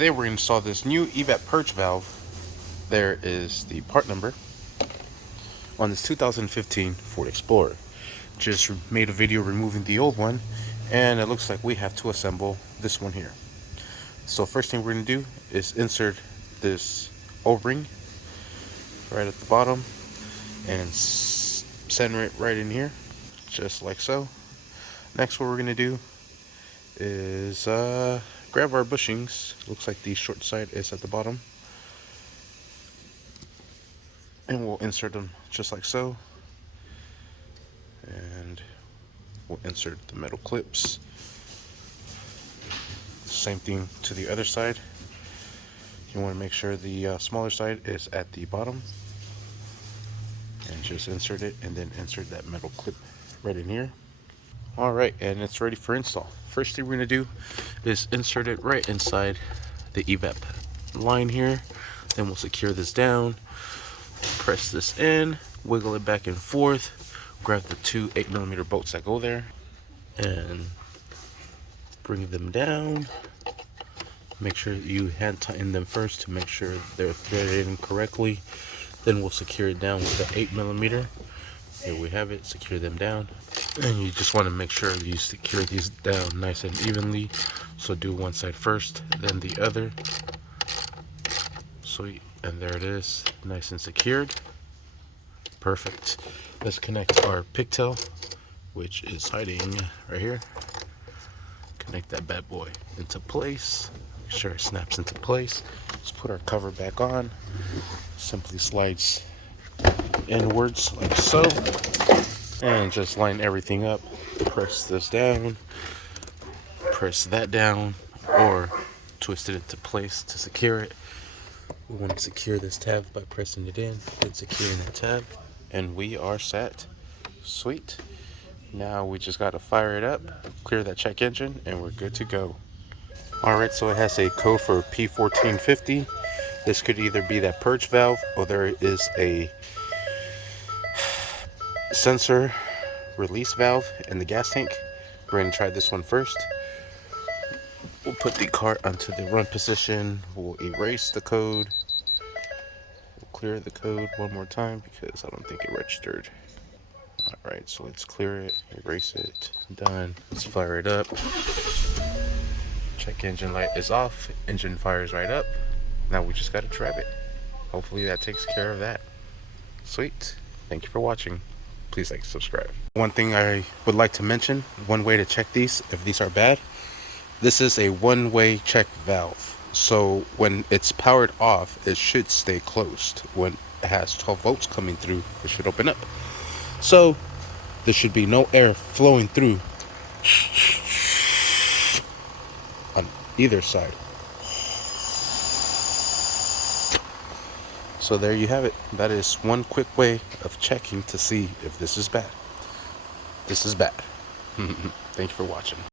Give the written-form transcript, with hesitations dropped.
Today we're going to install this new evap purge valve. There is the part number on this 2015 Ford Explorer. Just made a video removing the old one, and it looks like we have to assemble this one here. So first thing we're going to do is insert this O-ring right at the bottom and center it right in here, just like so. Next, what we're going to do is grab our bushings. Looks like the short side is at the bottom, and we'll insert them just like so, and we'll insert the metal clips. Same thing to the other side. You want to make sure the smaller side is at the bottom, and just insert it, and then insert that metal clip right in here. Alright, and it's ready for install. First thing we're going to do is insert it right inside the evap line here. Then we'll secure this down, press this in, wiggle it back and forth, grab the two 8mm bolts that go there, and bring them down. Make sure you hand tighten them first to make sure they're threaded in correctly. Then we'll secure it down with the 8mm. Here we have it, secure them down. And you just want to make sure you secure these down nice and evenly. So do one side first, then the other. Sweet, and there it is, nice and secured. Perfect. Let's connect our pigtail, which is hiding right here. Connect that bad boy into place. Make sure it snaps into place. Let's put our cover back on. Simply slides inwards like so, and just line everything up. Press this down, press that down, or twist it into place to secure it. We want to secure this tab by pressing it in and securing the tab, and we are set. Sweet. Now we just got to fire it up, clear that check engine, and we're good to go. Alright, so it has a code for P1450. This could either be that purge valve, or there is a sensor release valve in the gas tank. We're going to try this one first. We'll put the cart onto the run position. We'll erase the code. We'll clear the code one more time because I don't think it registered. Alright, so let's clear it, erase it, done. Let's fire it up. Check engine light is off, engine fires right up. Now we just got to drive it. Hopefully that takes care of that. Sweet. Thank you for watching. Please like, subscribe. One thing I would like to mention, one way to check these, if these are bad, this is a one-way check valve. So when it's powered off, it should stay closed. When it has 12 volts coming through, it should open up. So there should be no air flowing through on either side. So there you have it. That is one quick way of checking to see if this is bad. This is bad. Thank you for watching.